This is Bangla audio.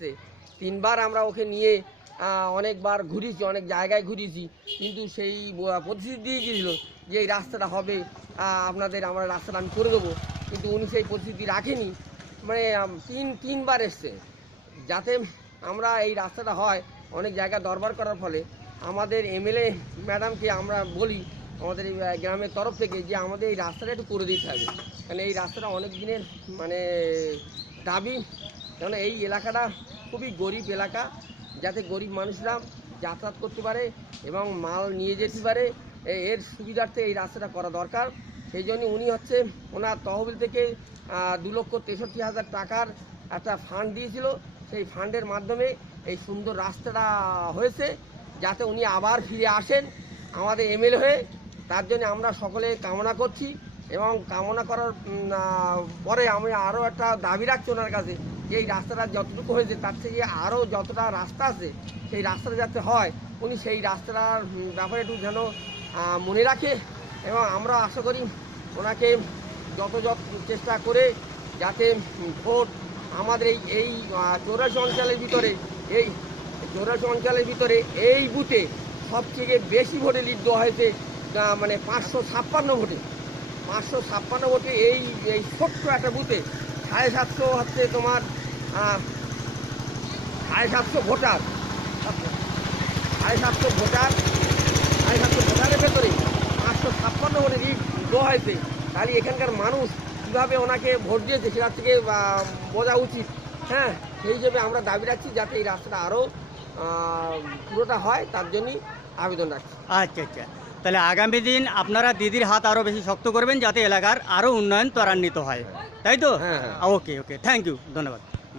এসছে তিনবার আমরা ওকে নিয়ে অনেকবার ঘুরেছি, অনেক জায়গায় ঘুরেছি। কিন্তু সেই প্রতিশ্রুতি দিয়ে গিয়েছিল যে এই রাস্তাটা হবে আপনাদের আমরা রাস্তাটা আমি করে দেবো। কিন্তু উনি সেই প্রতিশ্রুতি রাখেনি। মানে তিন, তিনবার এসছে। যাতে আমরা এই রাস্তাটা হয়, অনেক জায়গায় দরবার করার ফলে। আমাদের এমএলএ ম্যাডামকে আমরা বলি, আমাদের এই গ্রামের তরফ থেকে যে আমাদের এই রাস্তাটা একটু করে দিতে হবে। কারণ এই রাস্তাটা অনেক দিনের মানে দাবি কারণ এই এলাকাটা খুবই গরিব এলাকা, যাতে গরিব মানুষরা যাতায়াত করতে পারে এবং মাল নিয়ে যেতে পারে। এর সুবিধার্থে এই রাস্তাটা করা দরকার। সেই জন্য উনি হচ্ছে ওনার তহবিল থেকে দু লক্ষ তেষট্টি হাজার টাকার একটা ফান্ড দিয়েছিল। সেই ফান্ডের মাধ্যমে এই সুন্দর রাস্তাটা হয়েছে, যাতে উনি আবার ফিরে আসেন আমাদের এমএলএ হয়ে। তার জন্য আমরা সকলে কামনা করছি। এবং কামনা করার পরে আমি আরও একটা দাবি রাখছি ওনার কাছে যে এই রাস্তাটা যতটুকু হয়েছে তার থেকে আরও যতটা রাস্তা আছে সেই রাস্তাটা যাতে হয়, উনি সেই রাস্তাটার ব্যাপারে একটু যেন মনে রাখে এবং আমরা আশা করি ওনাকে যত যত চেষ্টা করে যাতে ভোট আমাদের এই এই চৌরাশি অঞ্চলের ভিতরে, এই চৌরাশি অঞ্চলের ভিতরে এই বুথে সবথেকে বেশি ভোটে দেওয়া হয়েছে মানে পাঁচশো ছাপ্পান্ন ভোটে। পাঁচশো ছাপ্পান্ন কোটি এই এই ছোট্ট একটা বুথে সাড়ে সাতশো হচ্ছে তোমার সাড়ে সাতশো ভোটার। সাড়ে সাতশো ভোটার, সাড়ে সাতশো ভোটারের ভেতরে পাঁচশো ছাপ্পান্ন ভোটে লিড দেওয়া হয়েছে। তাহলে এখানকার মানুষ কীভাবে ওনাকে ভোট দিয়েছে সেটা থেকে বোঝা উচিত। হ্যাঁ সেই হিসেবে আমরা দাবি রাখছি যাতে এই রাস্তাটা আরও পুরোটা হয়, তার জন্যই আবেদন রাখছি। আচ্ছা আচ্ছা। তাহলে আগামী দিন আপনারা দিদির হাত আরও বেশি শক্ত করবেন যাতে এলাকার আরও উন্নয়ন ত্বরান্বিত হয়। তাই তো? হ্যাঁ, হ্যাঁ। ওকে ওকে। থ্যাংক ইউ ধন্যবাদ।